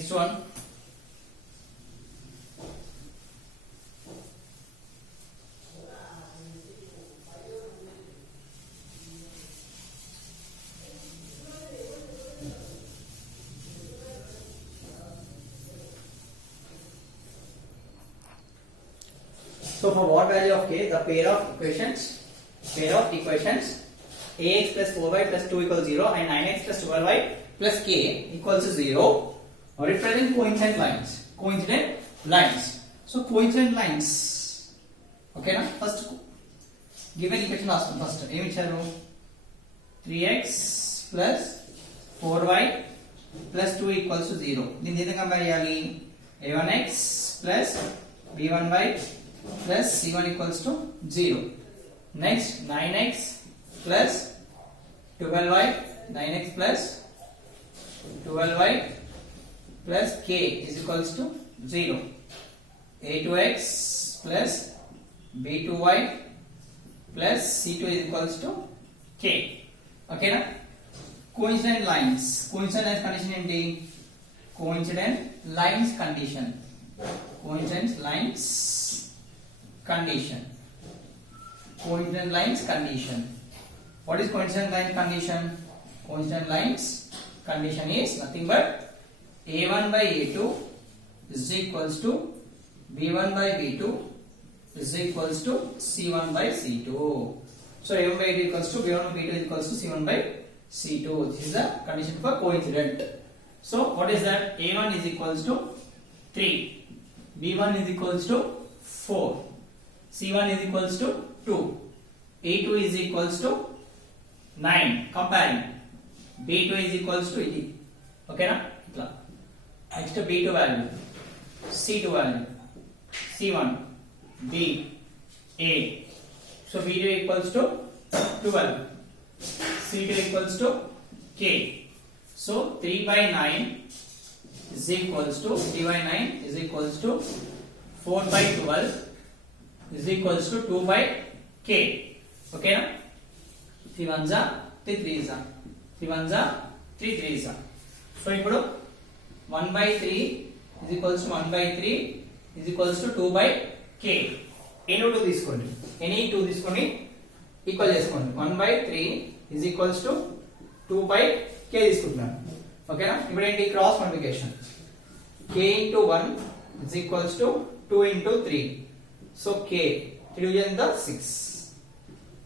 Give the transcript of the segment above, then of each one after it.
Next one. So for what value of k, the pair of equations ax plus 4y plus 2 equals 0 and 9x plus 12y plus k equals to 0 represent coincident lines. So coincident lines. Okay na? First given equation last one. First em icharu 3x plus 4y plus 2 equals to 0. Din ee vidhanga mariyali a1x plus b1y plus c1 equals to 0. Next 9x plus 12y plus k is equals to 0. a2x plus b2y plus c2 is equals to k. Okay na? Coincident lines condition enti? Coincident lines condition. Coincident lines condition. What is coincident line condition? Coincident lines condition is nothing but a1 by a2 is equals to b1 by b2 is equals to c1 by c2. So a1 by a2 equals to b1 by b2 is equals to c1 by c2. This is the condition for coincident. So what is that? a1 is equals to 3, b1 is equals to 4, c1 is equals to 2, a2 is equals to 9. Comparing b2 is equals to ఇది. Okay na? ఇట్లా. Next b2 value, c2 value, c1, b, a. So b2 equals to 12, c2 equals to k. So 3 by 9 is equals to 4 by 12 is equals to 2 by k. Okay na? 3 ones are 3 threes are 3 ones are 3 threes are. So ఇప్పుడు 1 by 3 is equals to 1 by 3 is equals to 2 by k. any 2 తీసుకోండి, any 2 తీసుకొని ఈక్వల్ చేసుకోండి. 1 by 3 is equals to 2 by k తీసుకుంటున్నాను. ఓకేనా? ఇప్పుడు ఏంటి? Cross multiplication. k into 1 is equals to 2 into 3. So k 3 division the 6.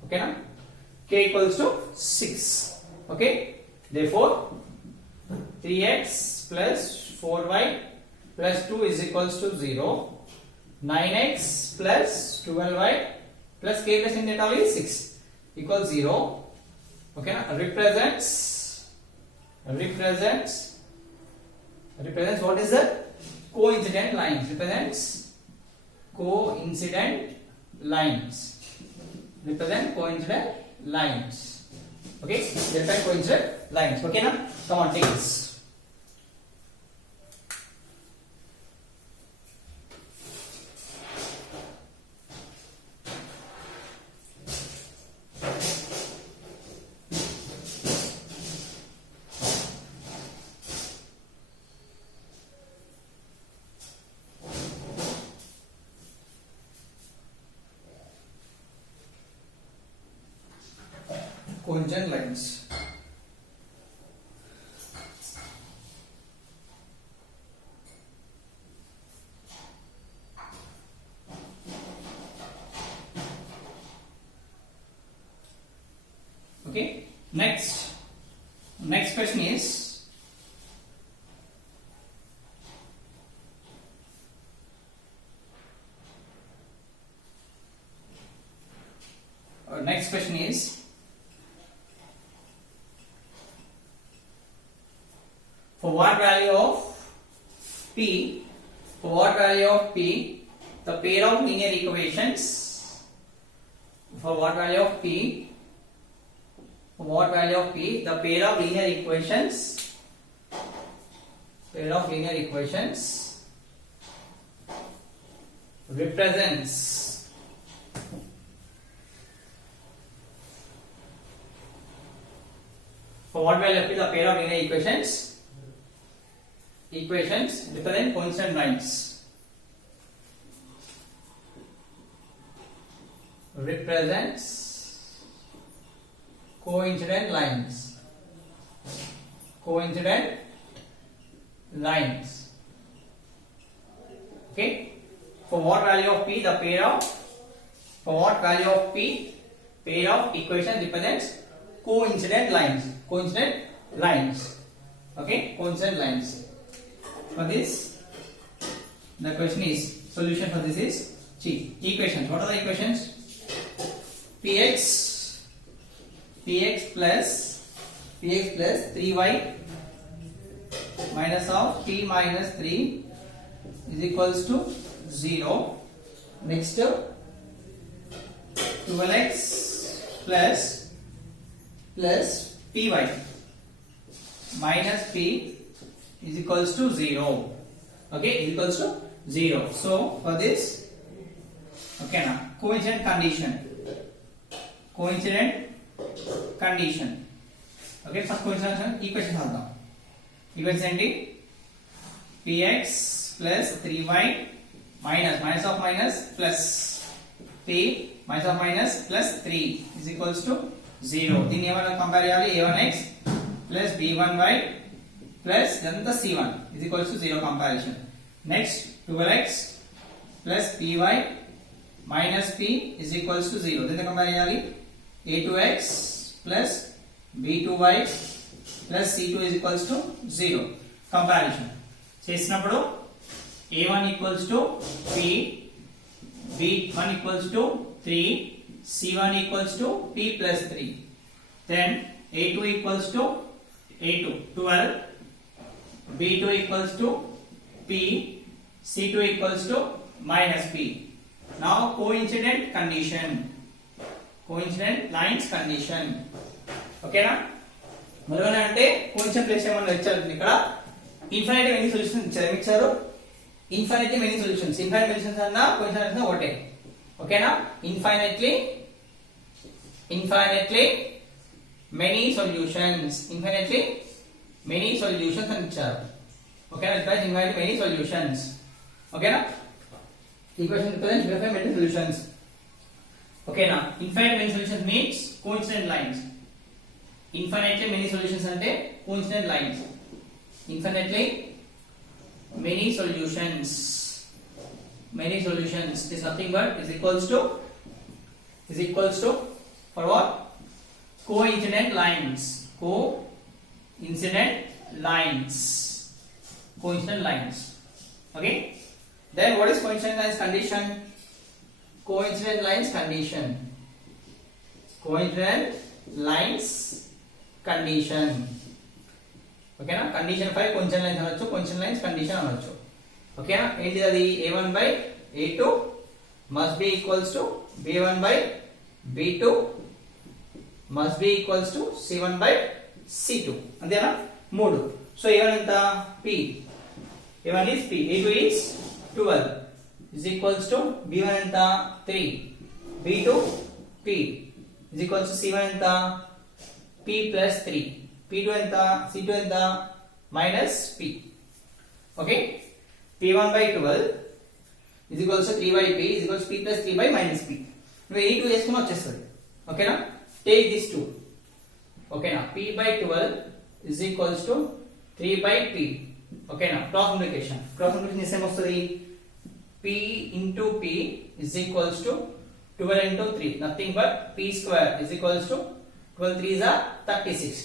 Okay na? K equals to 6. Okay? Therefore 3x plus 4y plus 2 is equals to 0. 9x plus 12y plus k plus in data is 6 equals 0. Okay na? Represents what is that? Coincident lines. Represents coincident lines. Represent coincident lines. Okay? Represent coincident lines. Okay na? Come on, take this. Coincident lines. Okay, next question is for what value of p the pair of linear equations the pair of linear equations represents for what value of p the pair of linear equations equations represent coincident lines. Represents coincident lines. Coincident lines. Okay. For what value of p, the pair of for what value of p, pair of equation represents coincident lines. Coincident lines. Okay, coincident lines. For this, the question is solution for this is equations. What are the equations? px plus 3y minus of p minus 3 is equals to 0. Next, 12x plus py minus p is equals to 0. Okay, is equals to 0. So for this, okay, now coincident condition. Okay, first coincident equation చూద్దాం. Equation ఏంటి? px plus 3y minus of minus plus p minus of minus plus 3 is equals to 0. దీన్ని ఏమైనా కంపేర్ చేయాలి? a1x plus b1y plus then the c1 is equals to 0 comparison. Next 12x plus py minus p is equals to 0. Then the compare చేయాలి a2x plus b2y plus c2 is equals to 0 comparison. చేసినప్పుడు a1 equals to p, b1 equals to 3, c1 equals to p plus 3. Then a2 equals to a2 12, b2 equals to p, c2 equals to minus p. Now coincident condition, coincident lines condition. Okay na? మరొకటి అంటే coincident place ఏమన్నా ఇచ్చారు ఇక్కడ infinity many solutions ఇచ్చారు. Infinity many solutions, infinity solutions అన్న కోఇన్సిడెంట్ అన్న ఒకటే. ఓకేనా? Infinitely many solutions, infinitely many solutions అని ఇచ్చారు. ఓకేనా? It means infinitely many solutions. ఓకేనా? equation represents infinite many solutions. Okay, now infinite many solutions means coincident lines. Infinitely many solutions ante coincident lines. Infinitely many solutions is nothing but is equals to for what? Coincident lines. Coincident lines. Okay. Then what is coincident lines condition? Coincident lines condition. Coincident lines condition. Okay na? Condition 5 coincident lines అనొచ్చు, coincident lines condition అనొచ్చు. Okay na? ఏంటి అది? a1 by a2 must be equals to b1 by b2 must be equals to c1 by c2. అంతేనా? 3. So a1 ఎంత? p. a1 is p, a2 is 12 is equals to b1 ఎంత? 3, b2 p is equals to c1 ఎంత? p plus 3, p2 ఎంత? c2 ఎంత? minus p. Okay, p1 by 12 is equals to 3 by p is equals to p plus 3 by minus p. నువ్వు ఈ 2 చేసుకుని వచ్చేస్తుంది. ఓకేనా? Take this 2. ఓకేనా? p by 12 is equals to 3 by p. ఓకేనా? క్రాస్ మల్టిప్లికేషన్ ఏమొస్తుంది? p into p is equals to 12 into 3, nothing but p square is equals to 12 3s are 36.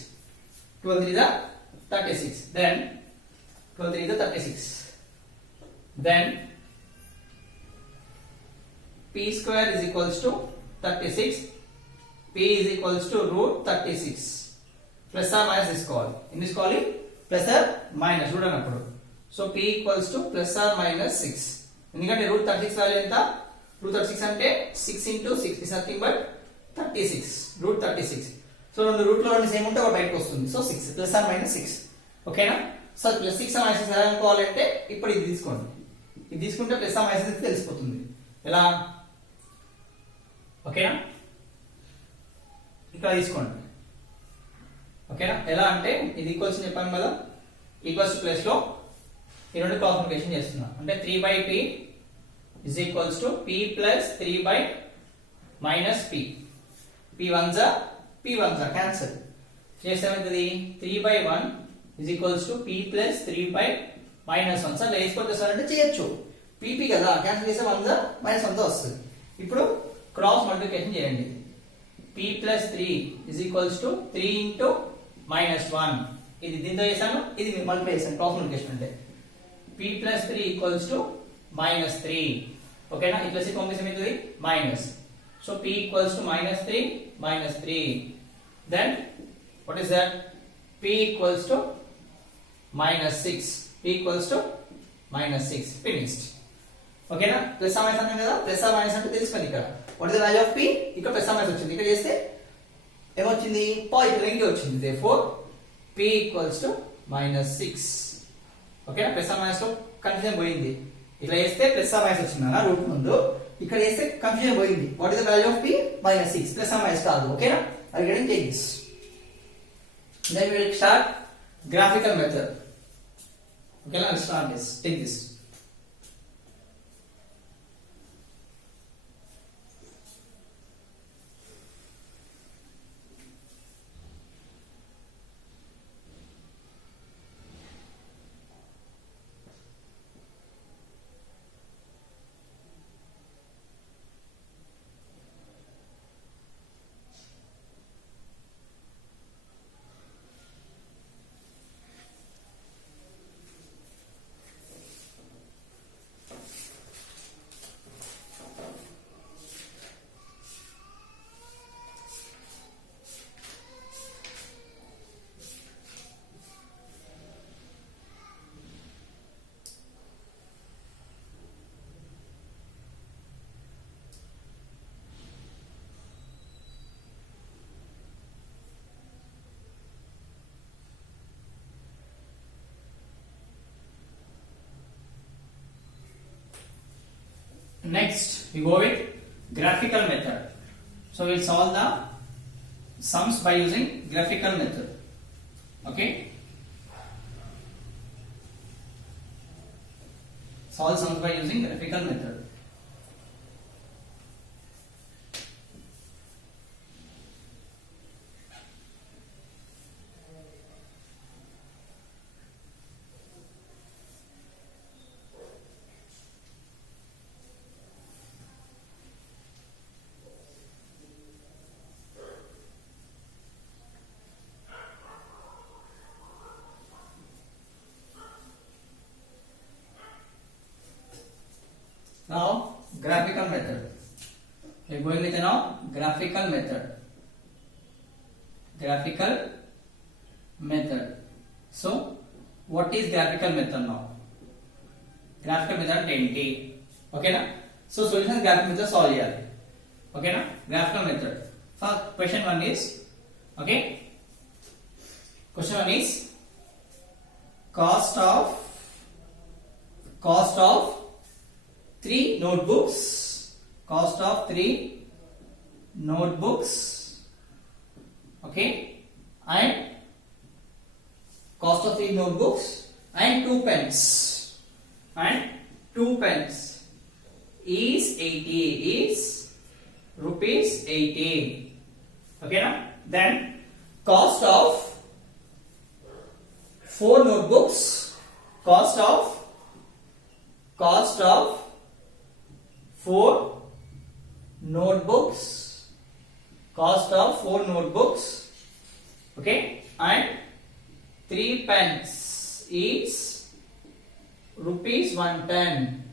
12 3s are 36. Then 12 3s are 36. Then p square is equals to 36. P is equals to root 36. Plus or minus is called. In this calling plus or minus root అన్నప్పుడు. So p equals to plus or minus 6. ఎందుకంటే రూట్ 36 వాల్యూ ఎంత? రూట్ 36 అంటే 6 into 6 is nothing but 36. Root 36. So రెండు root లో రెండు same ఉంటే ఒక బయటకు వస్తుంది. So 6 plus or minus 6. ఓకేనా? సో ప్లస్ 6 ఆర్ మైనస్ 6 ఎలా అనుకోవాలంటే ఇప్పుడు ఇది తీసుకోండి. ఇది తీసుకుంటే ప్లస్ ఆర్ మైనస్ 6 తెలిసిపోతుంది. ఎలా? ఓకేనా? ఇక్కడ తీసుకోండి. ఓకేనా? ఎలా అంటే ఇది ఈక్వల్స్ చెప్పాను కదా, ఈక్వల్స్ ప్లేస్ లో ఈ రెండు క్రాస్ మల్టిప్లికేషన్ చేస్తున్నా అంటే 3/p is equals to p plus 3 by minus p. p1 जा p1 जा cancel చేస్తే ఏమవుతుంది 3/1 is equals to p plus 3 by minus 1 సార్ వేసుకోవచ్చు సార్ అంటే చేయొచ్చు pp కదా క్యాన్సిల్ చేస్తే 1 जा minus 1 తో వస్తుంది ఇప్పుడు క్రాస్ మల్టిప్లికేషన్ చేయండి p plus 3 is equals to 3 into minus 1 ఇది దీంతో చేశాను ఇది మల్టిప్లై చేశాను క్రాస్ మల్టిప్లికేషన్ అంటే p plus 3 equals to minus 3 ఓకేనా ఇట్లా సి కాంబినేషన్ అవుతుంది minus so p equals to minus 3 then what is that p equals to minus 6 p equals to minus 6 finished ఓకేనా ప్లస్ ఆ మైనస్ అన్నాం కదా ప్లస్ ఆ మైనస్ అంటే తెలుసుకుంది ఇక్కడ what is the value of p ఇక్కడ ప్లస్ ఆ మైనస్ వచ్చింది ఇక్కడ చేస్తే ఏమొచ్చింది పాజిటివ్ రింగ్ వచ్చింది therefore p equals to minus 6 ఓకేనా ప్లస్ ఆ మైనస్ లో కన్ఫ్యూజన్ పోయింది ఇట్లా చేస్తే ప్లస్ ఆ మైనస్ వచ్చిందన్న రూట్ ముందు ఇక్కడ చేస్తే కన్ఫ్యూజన్ పోయింది what is the value of p minus 6 ప్లస్ ఆ మైనస్ కాదు ఓకేనా are you getting this then we will start graphical method okay let's start this take this Next, we go with graphical method. So we'll solve the sums by using graphical method. Okay? Solve sums by using graphical method. Now graphical method. We are going with now graphical method. Graphical method. So what is graphical method now? Graphical method ఏంటి ఓకేనా so solution graphical method solve చేయాలి ఓకేనా graphical method first question 1 is okay question 1 is cost of 3 notebooks okay and cost of 3 notebooks and 2 pens is 80 is rupees 80 okay now then cost of 4 notebooks cost of 4 notebooks okay and 3 pens is rupees 110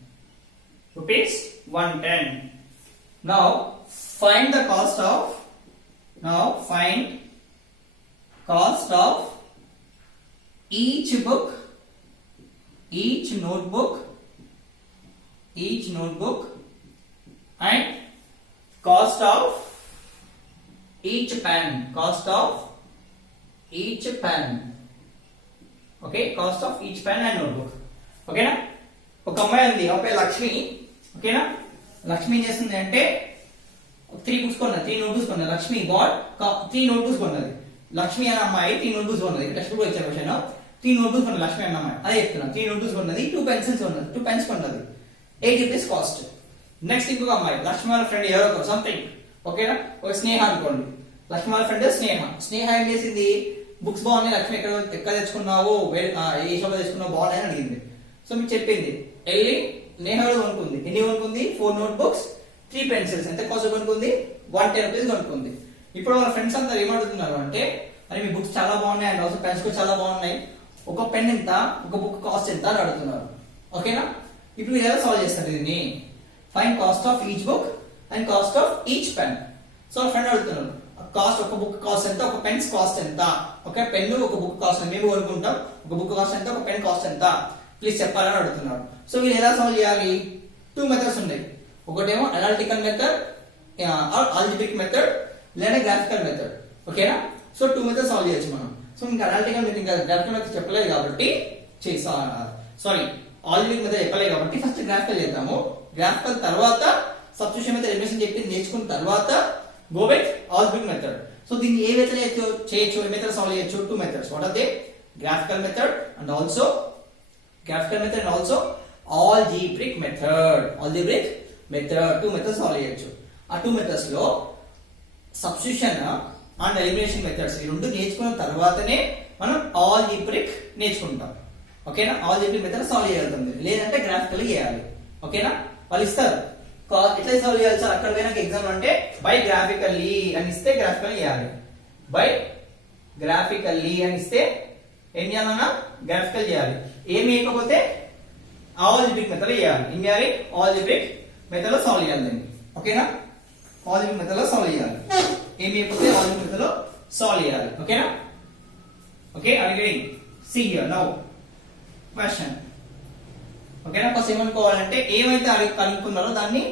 now find cost of each notebook and cost of each pen okay cost of each pen and notebook okay na ఒక అమ్మాయి ఉంది ఆ పేరు లక్ష్మి ఓకేనా లక్ష్మి ఏం చేస్తుంది అంటే 3 బుక్స్ కొన్నది 3 నోట్బుక్స్ కొన్నది లక్ష్మి బాట్ 3 నోట్బుక్స్ కొన్నది లక్ష్మి అనే అమ్మాయి 3 నోట్బుక్స్ కొన్నది టెక్స్ట్ బుక్ ఇచ్చారు క్వశ్చన్ 3 నోట్బుక్స్ ఉన్నది లక్ష్మి అన్నమాట అదే చెప్తున్నా 3 నోట్బుక్స్ ఉన్నది 2 పెన్సిల్స్ ఉన్నది 2 పెన్స్ ఉన్నది 8 రూపీస్ కాస్ట్. నెక్స్ట్ ఇంకొక అమ్మాయి లక్ష్మి వాళ్ళ ఫ్రెండ్ ఎవరో సంథింగ్ ఓకేనా ఒక స్నేహ అనుకోండి లక్ష్మి వాళ్ళ ఫ్రెండ్ స్నేహ ఏం చేసింది బుక్స్ బాగున్నాయి లక్ష్మి ఎక్కడ తెచ్చుకున్నావు ఏ షాప్ తెచ్చుకున్నావు బాగున్నాయి అని అడిగింది. సో మీకు చెప్పింది వెళ్ళి నేహలో కొనుక్కుంది ఎన్ని కొనుక్కుంది 4 నోట్ బుక్స్ 3 పెన్సిల్స్ ఎంత కాస్ట్ కొనుక్కుంది 110 రూపీస్ కొనుక్కుంది. ఇప్పుడు వాళ్ళ ఫ్రెండ్స్ అంతా ఏమడుగుతున్నారు అంటే అరే మీ బుక్స్ చాలా బాగున్నాయి అండ్ ఆల్సో పెన్స్ కూడా చాలా బాగున్నాయి ఒక పెన్ ఎంత ఒక బుక్ కాస్ట్ ఎంత అని అడుగుతున్నారు ఓకేనా. ఇప్పుడు మీరు ఎలా సాల్వ్ చేస్తారు దీన్ని find cost of each book and cost of each pen. So friend అడుగుతున్నారు కాస్ట్ ఒక బుక్ కాస్ట్ ఎంత ఒక పెన్స్ కాస్ట్ ఎంత ఒక పెన్ ఒక బుక్ కాస్ట్ మేము కొనుక్కుంటాం ఒక బుక్ కాస్ట్ ఎంత ఒక పెన్ కాస్ట్ ఎంత ప్లీజ్ చెప్పాలని అడుగుతున్నారు. సో వీళ్ళు ఎలా సాల్వ్ చేయాలి 2 మెథడ్స్ ఉన్నాయి ఒకటేమో అనలిటికల్ మెథడ్ ఆల్జిబ్రిక్ మెథడ్ లేదా గ్రాఫికల్ మెథడ్ ఓకేనా. సో 2 మెథడ్స్ సాల్వ్ చేయొచ్చు మనం. సో ఇంకా అనలిటికల్ మెథడ్ ఇంకా గ్రాఫికల్ మెథడ్ చెప్పలేదు కాబట్టి సారీ ఆల్జిబ్రిక్ మెథడ్ చెప్పలేదు కాబట్టి ఫస్ట్ గ్రాఫికల్ చేద్దాము. గ్రాఫికల్ తర్వాత సబ్స్టిట్యూషన్ మెథడ్ ఎలిమినేషన్ చెప్పి నేర్చుకున్న తర్వాత go with algebraic method. So దీన్ని ఏ మెథడ్ చేయొచ్చు ఏ మెథడ్ సాల్వ్ చేయొచ్చు 2 methods what are they graphical method and also algebraic method 2 methods solve చేయొచ్చు. ఆ 2 మెథడ్స్ లో సబ్స్టిట్యూషన్ అండ్ ఎలిమినేషన్ మెథడ్స్ ఈ రెండు నేర్చుకున్న తర్వాతనే మనం ఆల్జీబ్రిక్ నేర్చుకుంటాం ఓకేనా. ఆల్జీబ్రిక్ మెథడ్ సాల్వ్ చేయగలుగుతుంది లేదంటే గ్రాఫికల్ చేయాలి ఓకేనా. వాళ్ళు ఇస్తారు ఎట్లా సాల్వ్ చేయాలి సార్ అక్కడ పోయినాక ఎగ్జామ్ అంటే బై గ్రాఫికల్లీ అని ఇస్తే గ్రాఫికల్ చేయాలి బై గ్రాఫికల్లీ అని ఇస్తే ఏం చేయాలన్నా గ్రాఫికల్ చేయాలి ఏమి వేయకపోతే ఆల్జిబ్రిక్ మెథడ్ చేయాలి ఏం చేయాలి ఆల్జిబ్రిక్ మెథడ్ లో సాల్వ్ చేయాలి దీన్ని ఓకేనా. ఆల్జిబ్రిక్ మెథడ్ లో సాల్వ్ చేయాలి ఏమి వేయకపోతే ఆల్జిబ్రిక్ మెథడ్ లో సాల్వ్ చేయాలి ఓకేనా. Okay again see here now question ఓకేనా. ఫస్ట్ ఏమనుకోవాలంటే ఏమైతే కనుక్కున్నారో దాన్ని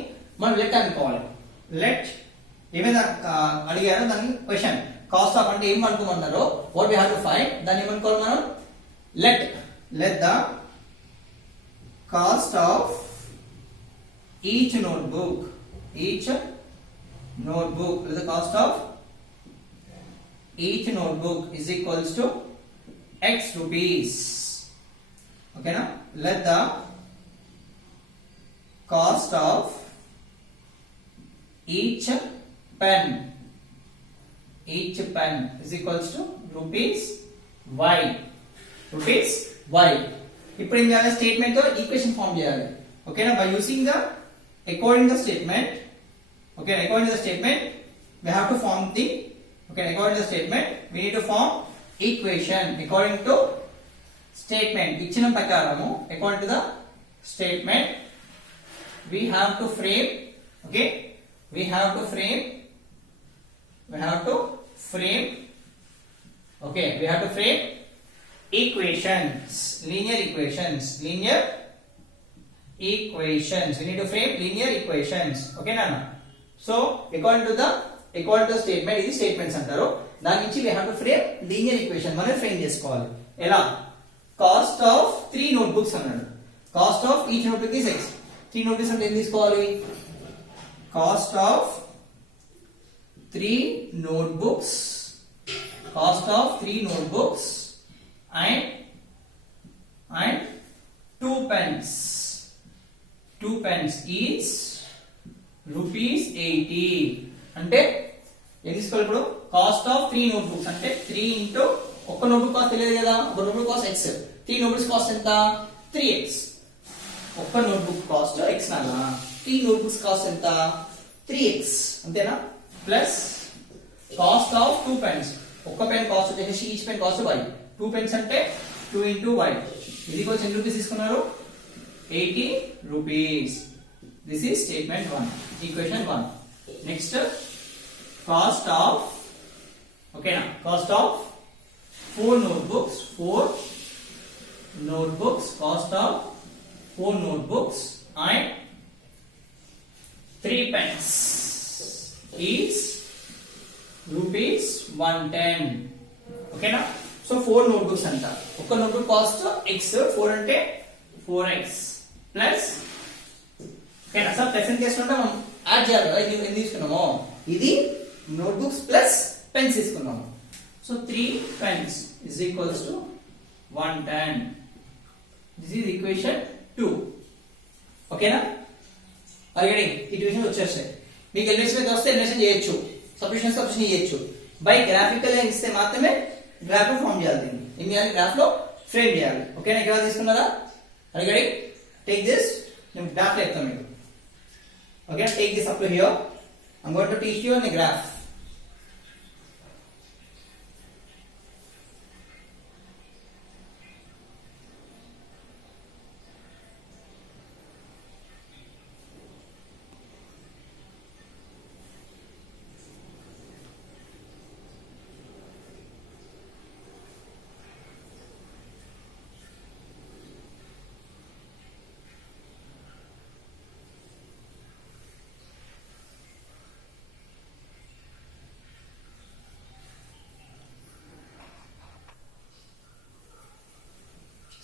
మనం లెట్ అనుకోవాలి. లెట్ ఏమైనా అడిగారో దాన్ని క్వశ్చన్ కాస్ట్ ఆఫ్ అంటే ఏం అనుకోమన్నారో what we have to find దాన్ని ఏమనుకోవాలి మనం let the cost of each notebook లేదా cost of each notebook is equals to x rupees ఓకేనా. Let the cost of each pen is equals to rupees y ఇప్పుడు ఏం చేయాలి స్టేట్మెంట్ తో equation form చేయాలి ఓకేనా. By using the according the statement okay according the statement we have to form the according to the statement we need to form equation according to statement ఇచ్చిన ప్రకారము according to the statement we have to frame equations linear equations we need to frame linear equations okay nana. So according to the statement ఇది స్టేట్మెంట్స్ అంటారు దాని నుంచి we have to frame linear equation మనం ఫ్రేమ్ చేసుకోవాలి ఎలా cost of 3 నోట్బుక్స్ అన్నాడు cost of each notebook is x 3 నోట్బుక్స్ అంటే ఏం తీసుకోవాలి cost of 3 notebooks and 2 pens is rupees 80 అంటే ఏం తీసుకోవాలి ఇప్పుడు కాస్ట్ ఆఫ్ 3 నోట్బుక్స్ అంటే 3 ఇంటూ ఒక్క నోట్బుక్ కాస్ట్ తెలియదు కదా ఒక notebook cost x 3 notebooks cost ఎంత 3x ఒక్క నోట్బుక్ కాస్ట్ x నాలా 3 నోట్బుక్స్ కాస్ట్ ఎంత 3x అంతేనా ప్లస్ కాస్ట్ ఆఫ్ 2 పెన్స్ ఒక్క పెన్ కాస్ట్ వచ్చేసి ఈచ్ పెన్ కాస్ట్ y 2 పెన్స్ అంటే 2 into y ఇది కొంచెం ఎన్ని రూపీస్ తీసుకున్నారు 80 rupees this is statement 1 equation 1 next cost of ఓకేనా cost of 4 notebooks cost of 4 notebooks and 3 pens is rupees 110 ఓకేనా. సో 4 నోట్బుక్స్ అంట ఒక నోట్బుక్ కాస్ట్ x 4 అంటే 4x ప్లస్ ఓకేనా సార్ ప్రెసెంట్ చేసుకుంటే మనం యాడ్ చేయాలి కదా ఇది ఎందుకు తీసుకున్నాము ఇది నోట్బుక్స్ ప్లస్ పెన్స్ తీసుకున్నాము సో 3 pens is equals to 110. This is equation 2. ఓకేనా? అడిగడి ఈక్వేషన్ వచ్చేస్తాయి. మీకు ఎలిమినేషన్ వస్తే ఎలిమినేషన్ చేయొచ్చు, సబ్స్టిట్యూషన్ చేయొచ్చు. బై గ్రాఫికల్ ఇస్తే మాత్రమే గ్రాఫ్ లో ఫామ్ చేయాలి. ఏం చేయాలి? గ్రాఫ్ లో ఫ్రేమ్ చేయాలి. ఓకేనా? ఇక్కడ తీసుకున్నారా? అడిగడి టేక్ దిస్, నేను గ్రాఫ్ లో చెప్తాను మీకు. Okay, take this up to here. I am going to teach you on a graph.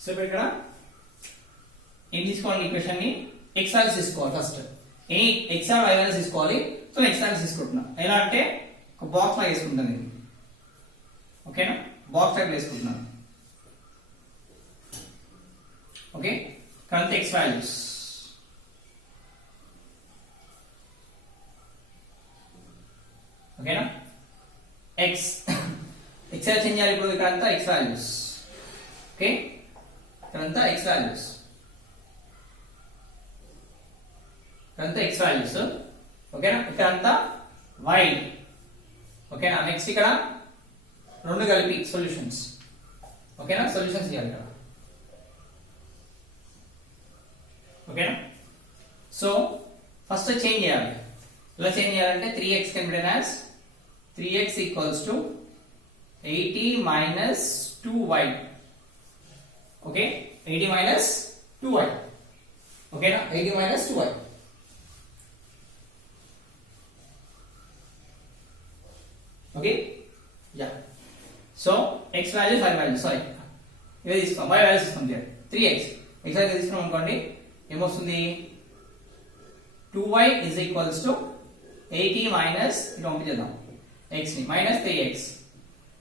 So ఇప్పుడు ఇక్కడ ఏం తీసుకోవాలి? ఈక్వేషన్ ని ఎక్స్ వాల్యూస్ తీసుకోవాలి. First any x or y values తీసుకోవాలి. సో ఎక్స్ వాల్యూస్ తీసుకుంటున్నా. ఎలా అంటే ఒక బాక్స్ లా వేసుకుంటాను నేను. ఓకేనా? బాక్స్ టైప్ వేసుకుంటున్నాను. Okay, current x values. ఓకేనా? ఎక్స్ ఎక్స్ చేంజ్ చేయాలి. ఇప్పుడు ఇక్కడ అంతా ఎక్స్ వాల్యూస్. ఓకే, ఇక్కడంతా ఎక్స్ వాల్యూస్. ఇక్కడంతా ఎక్స్ వాల్యూస్. ఓకేనా? ఇక్కడంతా వై. ఓకేనా? నెక్స్ట్ ఇక్కడ రెండు కలిపి సొల్యూషన్స్. ఓకేనా? సొల్యూషన్స్ చేయాలి ఇక్కడ. ఓకేనా? సో ఫస్ట్ చేంజ్ చేయాలి. ఎలా చేంజ్ చేయాలంటే 3x can be written as 3x equals to 80 minus 2y. Okay, 80 minus 2y. ఓకేనా? 80 minus 2y. Okay, yeah. So x value, y value, sorry ఇవే తీసుకోం, y వాల్యూ తీసుకోం. 3x x వాల్యూ తీసుకున్నాం అనుకోండి, ఏమొస్తుంది? 2y is equals to 80 minus ఇది పంపించేద్దాం x ని minus 3x.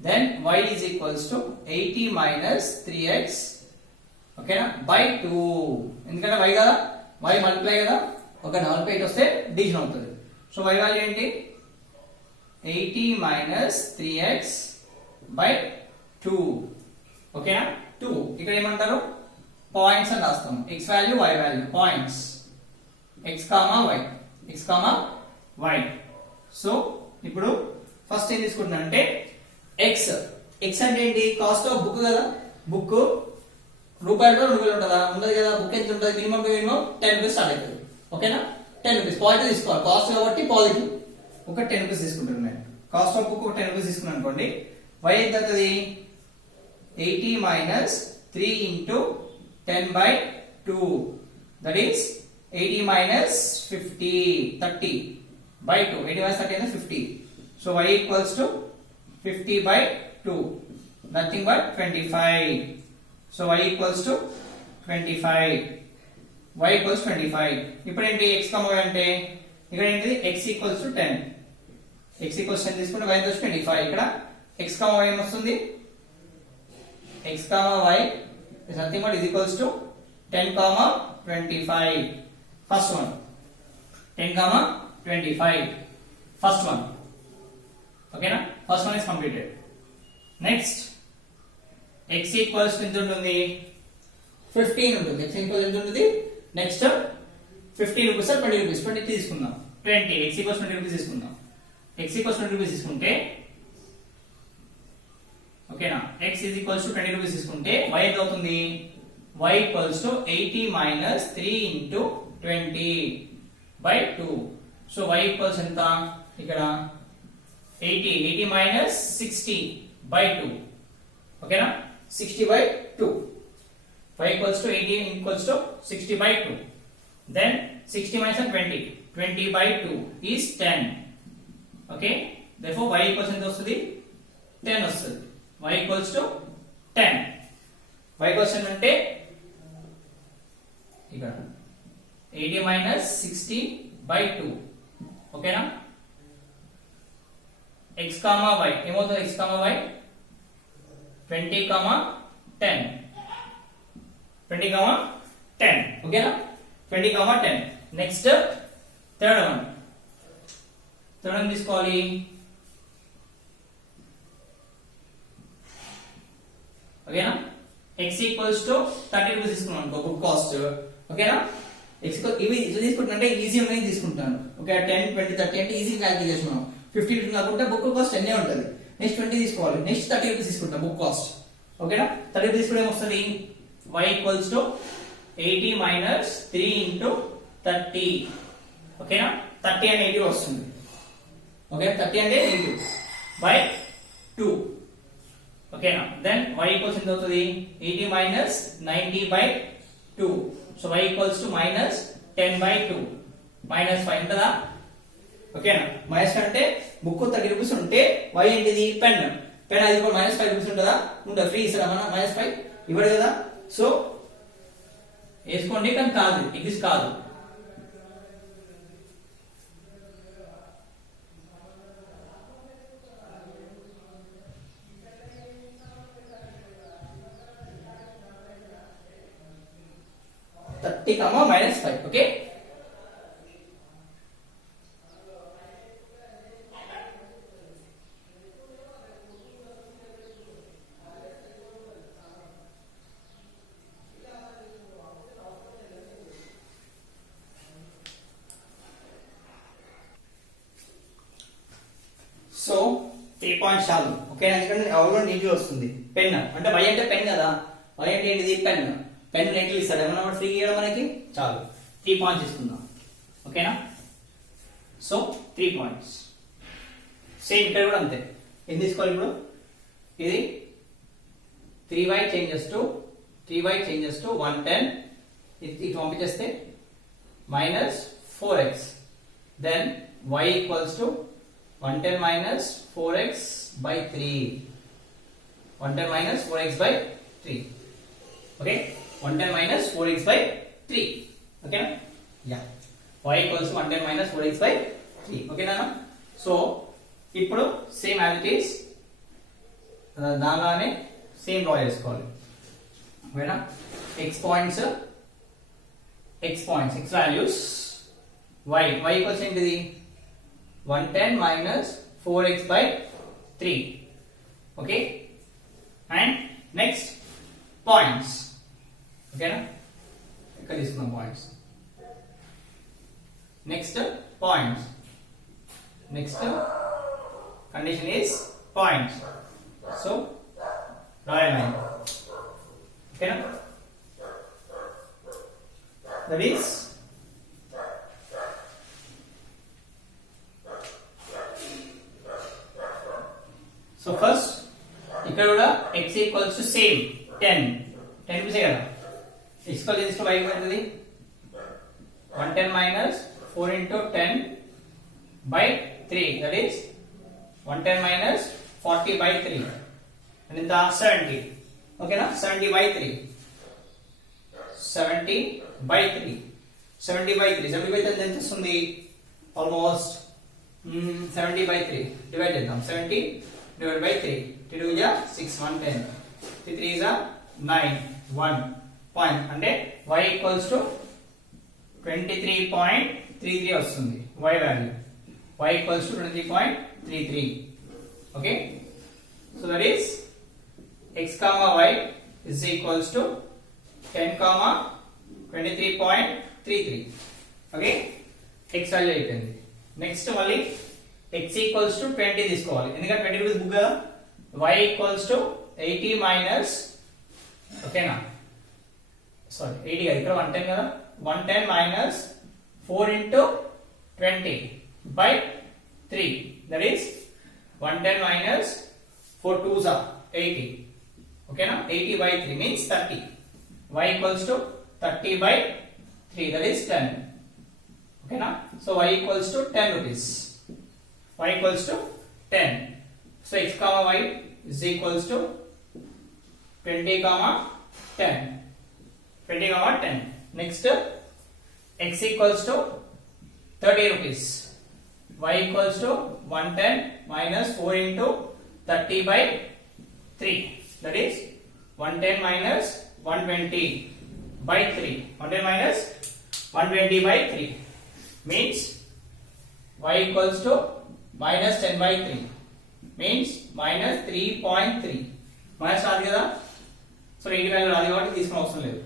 then y is equals to 80 minus 3x. ఓకేనా? బై 2. ఎందుకంటే y కదా, y మల్టిప్లై కదా, ఒక 48 వస్తే డివిజన్ అవుతుంది. సో y వాల్యూ ఏంటి? 80 minus 3x by 2. ఓకేనా? 2 ఇక్కడ ఏమంటారు? పాయింట్స్ అని రాస్తాం. x value, y value, points x, y, x, y. So ఇప్పుడు ఫస్ట్ ఏం తీసుకుంటున్నా అంటే x. x అంటే ఏంటి? కాస్ట్ ఆఫ్ బుక్ కదా. బుక్ రూపాయలు 2,000 ఉంటుందా? ఉండదు కదా. బుక్ ఎంత ఉంటుంది? మినిమం 10 రూపీస్ స్టార్ట్ అవుతుంది. ఓకేనా? 10 రూపీస్ పాజిటివ్ తీసుకోవాలి. కాస్ట్ కాబట్టి పాజిటివ్ ఒక 10 రూపీస్ తీసుకుంటాను నేను. కాస్ట్ ఆఫ్ బుక్ 10 రూపీస్ తీసుకున్నాను అనుకోండి. y ఎంత అవుతుంది? 80 minus 3 into 10 by 2. That is 80 minus 50, 30 by 2. 80 minus 30 is 50. So y equals to 50 by 2. Nothing but 25. So y equals to 25. Y equals 25. ఇప్పుడు ఏంటి? x, y అంటే ఇక్కడ ఏంటి? x equals to 10. x equals 10 తీసుకుంటే y equals 25. ఇక్కడ x, y ఏమొస్తుంది? x, y is nothing but is equals to 10, 25. First one 10, 25. First one. Okay na? First one is completed. Next x equals to ఎంత ఉంటుంది? 15 ఉంటుంది. x equals ఎంత ఉంటుంది? నెక్స్ట్ 15 రూపీస్ 20 రూపీస్ 20 తీసుకుందాం. 20 x equals 20 రూపీస్ తీసుకుందాం. x equals 20 రూపీస్ తీసుకుంటే ఓకేనా? x is equals to 20 రూపీస్ తీసుకుంటే y ఎంత అవుతుంది? y equals to 80 minus 3 into 20 by 2. సో y equals ఎంత? ఇక్కడ 80 minus 60 by 2. ఓకేనా? 60 by 2. y equals to 80 equals to 60 by 2. Then 60 minus 20. 20 by 2 is 10. Okay? Therefore y equals ఎంత వస్తుంది? 10 వస్తుంది. y equals to 10. y equals అంటే ఇక్కడ 80 minus 60 by 2. ఓకేనా? x, y ఏమవుతుంది? x, y 20, 10. 20 comma 10. Okay na? 20 comma 10. Next third one తీసుకోవాలి. ఓకేనా? x ఈక్వల్స్ టు 30 రూపీస్ తీసుకున్నాను అనుకో బుక్ కాస్ట్. ఓకేనా? x ఇవి తీసుకుంటున్నంటే ఈజీ ఉన్నాయి తీసుకుంటాను. ఓకే 10 20 30 అంటే ఈజీ క్యాలిక్యులేట్ చేసుకున్నాం. 50 రూపీస్ కాకుండా బుక్ కాస్ట్ 10 ఉంటుంది. నెక్స్ట్ 20 తీసుకోవాలి. నెక్స్ట్ 30 రూపీస్ తీసుకుంటాం బుక్ కాస్ట్. ఓకేనా? 30 రూపీస్ తీసుకుంటే ఏమొస్తుంది? y ఈక్వల్స్ టు 80 మైనస్ 3 ఇంటూ 30. ఓకేనా? 30 అంటే 80 వస్తుంది. ఓకే 30 అంటే 80 బై 2. ఓకేనా? దెన్ y ఈక్వల్స్ ఎంత అవుతుంది? 80 మైనస్ 90 బై 2. So y equals to minus 10 బై 2 మైనస్ 5 ఉంటుందా? ఓకేనా? మైనస్ అంటే బుక్ 30 రూపీస్ ఉంటే y ఏంటిది? పెన్ అది కూడా మైనస్ 5 రూపీస్ ఉంటుందా? ఉంటుందా? ఫ్రీ ఇస్తారా మన మైనస్ 5 ఇవ్వడు కదా. సో వేసుకోండి కానీ కాదు ఎగ్జిస్ట్ కాదు. -30 -5. ఓకే సో 3 పాయింట్స్ చాలు. ఓకే ఎందుకంటే ఎవరో నీట్గా వస్తుంది. పెన్ అంటే y అంటే పెన్ కదా. y అంటే ఏంటిది? పెన్. పెన్ నెట్లు ఇస్తాడు ఏమన్నా ఫ్రీ ఇవ్వడం మనకి చాలు. 3 పాయింట్స్ తీసుకుందాం. ఓకేనా? సో 3 పాయింట్స్ సేమ్ ఇక్కడ కూడా అంతే. ఏం తీసుకోవాలి ఇప్పుడు? ఇది 3y చేంజెస్ టు 110 ఇది పంపించేస్తే minus 4x. Then y equals to 110 minus 4x by 3. 110 minus 4x by 3. Okay? 110 minus 4x by 3. Okay? Yeah. Y equals to 110 minus 4x by 3. Okay na? So, ఇప్పుడు సేమ్ యాజ్ ఇట్ ఈస్ దానిలానే same draw చేసుకోవాలి. ఓకేనా? x points x values y equals ఏంటిది? 110 minus 4x by 3. Okay? And next points. Okay na? Ikkada తీసుకుందాం points. Next points. Next condition is points. So draw a line. Okay na? That is so first ఇక్కడ కూడా x equals to same 10 రూపీసే కదా. x equal చేస్తే y అవుతుంది 110 మైనస్ 4 ఇంటూ 10 బై 3 that is 110 మైనస్ 40 బై 3 అంటే ఎంత 70. ఓకేనా? 70 బై 3 ఎంత వస్తుంది? ఆల్మోస్ట్ 70 బై 3 డివైడ్ చేద్దాం. 70 divided by 3. 2 is 6, 110. 3 is 9, 1 point. అంటే y equals to 23.33 వస్తుంది y value. Y equals to 23.33. Okay? So that is x comma y is equals to 10 comma 23.33. Okay? x value అయిపోయింది. నెక్స్ట్ మళ్ళీ x ఈక్వల్స్ టు 20 తీసుకోవాలి ఎందుకంటే 20 రూపీస్ బుక్ కదా. y ఈక్వల్స్ టు 80 మైనస్ ఓకేనా సారీ 80 కదా ఇక్కడ 110 కదా 110 మైనస్ 4 ఇంటూ 20 బై 3 దట్ ఈస్ 110 మైనస్ 4 2s are 80. ఓకేనా 80 బై 3 మీన్స్ 30. y ఈక్వల్స్ టు 30 బై 3 దట్ ఈస్ 10. ఓకేనా so y equals to 10 rupees. Y equals to 10. So x comma y is equals to 20 comma 10. 20 comma 10. Next x equals to 30 rupees. Y equals to 110 minus 4 into 30 by 3. That is 110 minus 120. by 3. 110 minus 120 by 3 means y equals to minus 10 by 3 means minus 3.3. మైనస్ రాదు కదా, so negative value రాదు కాబట్టి తీసుకుని అవసరం లేదు.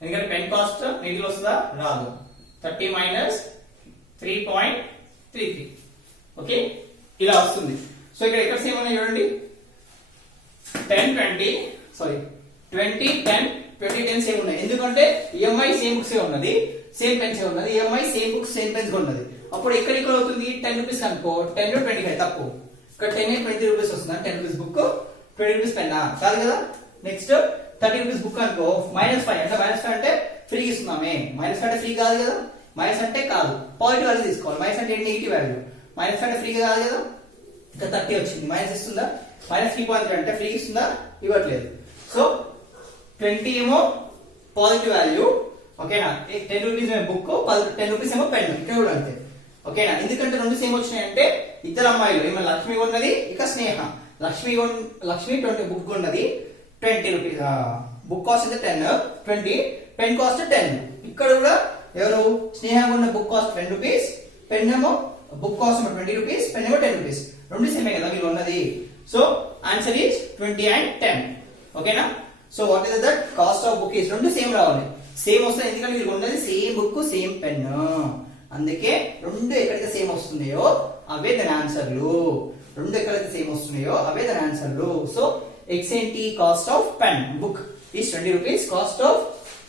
ఎందుకంటే pen cost negative వస్తుందా, రాదు. 30 minus 3.33. ఓకే, ఇలా వస్తుంది. సో ఇక్కడ ఎక్కడ సేమ్ ఉన్నాయి చూడండి, 10 20 సారీ 20 10 20 10 సేమ్ ఉన్నాయి. ఎందుకంటే ఈఎంఐ సేమ్ బుక్స్ ఉన్నది, సేమ్ పెన్స్ ఉన్నది, EMI same books same pens ఉన్నది. అప్పుడు ఇక్కడ ఇక్కడ అవుతుంది 10 రూపీస్ అనుకో, 10 to 25 తప్పు. ఇక్కడ 10 20 రూపీస్ వస్తుంది, 10 రూపీస్ బుక్ 20 రూపీస్ పెన్ కాదు కదా. నెక్స్ట్ 30 రూపీస్ బుక్ అనుకో, -5 అంటే -5 అంటే ఫ్రీ ఇస్తున్నామే, -5 అంటే ఫ్రీ కాదు కదా, మైనస్ అంటే కాదు, పాజిటివ్ వాల్యూ తీసుకోవాలి. మైనస్ అంటే నెగిటివ్ వాల్యూ, మైనస్ అంటే ఫ్రీ కాదు కదా. ఇంకా 30 వచ్చింది, మైనస్ ఇస్తుందా, -3.3 అంటే ఫ్రీ ఇస్తుందా, ఇవ్వట్లేదు. సో 20 ఏమో పాజిటివ్ వాల్యూ, ఓకేనా. 10 రూపీస్ ఏమో బుక్, 10 రూపీస్ ఏమో పెన్, ఇక్కడ కూడా అంతే, ఓకేనా. ఎందుకంటే రెండు సేమ్ వచ్చినాయి అంటే ఇద్దరు అమ్మాయిలు, ఏమో లక్ష్మి ఉన్నది, ఇక స్నేహ. లక్ష్మి 20 బుక్ ఉన్నది, 20 రూపీస్ బుక్ కాస్ట్ అయితే 10, 20 పెన్ కాస్ట్ 10. ఇక్కడ కూడా ఎవరు స్నేహ ఉన్న బుక్ కాస్ట్ 10 రూపీస్, పెన్ ఏమో బుక్ కాస్ట్ 20 రూపీస్, పెన్ ఏమో 10 రూపీస్, రెండు సేమే కదా మీరు ఉన్నది. సో ఆన్సర్ ఈజ్ 20 and 10, ఓకేనా. So what is that cost of book is, రెండు సేమ్ రావాలి, సేమ్ వస్తుంది. ఎందుకంటే మీరు ఉన్నది సేమ్ బుక్ సేమ్ పెన్, అందుకే రెండు ఎక్కడైతే సేమ్ వస్తున్నాయో అవే దాని ఆన్సర్లు, రెండు ఎక్కడైతే సేమ్ వస్తున్నాయో అవే దాని ఆన్సర్లు. సో ఎక్స్ ఏంటి, cost of pen book is 20 rupees, cost of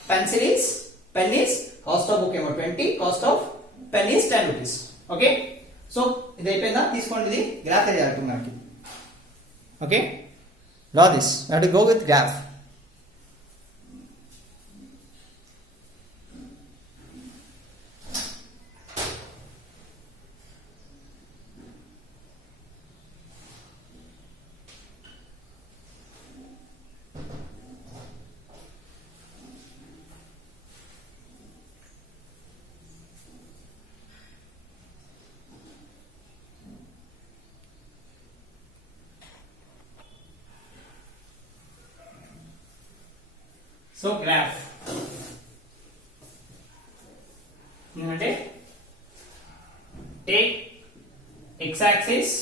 pencil is pen is, cost of book ఏమో 20, cost of pen is 10 rupees. Okay, so ఇది అయిపోయిందా, తీసుకోండి. ఇది గ్రాఫ్ ఏది మనకి, okay. Draw this, you have to go with graph. So graph అంటే take x axis,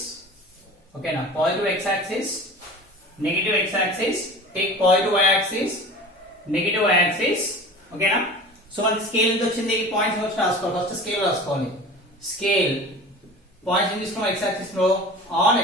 ఓకేనా, positive x axis, negative x axis, take positive y axis, negative y axis, ఓకేనా. సో మనకి స్కేల్ ఎంత వచ్చింది, పాయింట్స్ వచ్చి రాసుకోవాలి. ఫస్ట్ స్కేల్ రాసుకోవాలి, స్కేల్ పాయింట్స్ ఏం తీసుకున్నాం ఎక్స్ యాక్సిస్ లో, ఆన్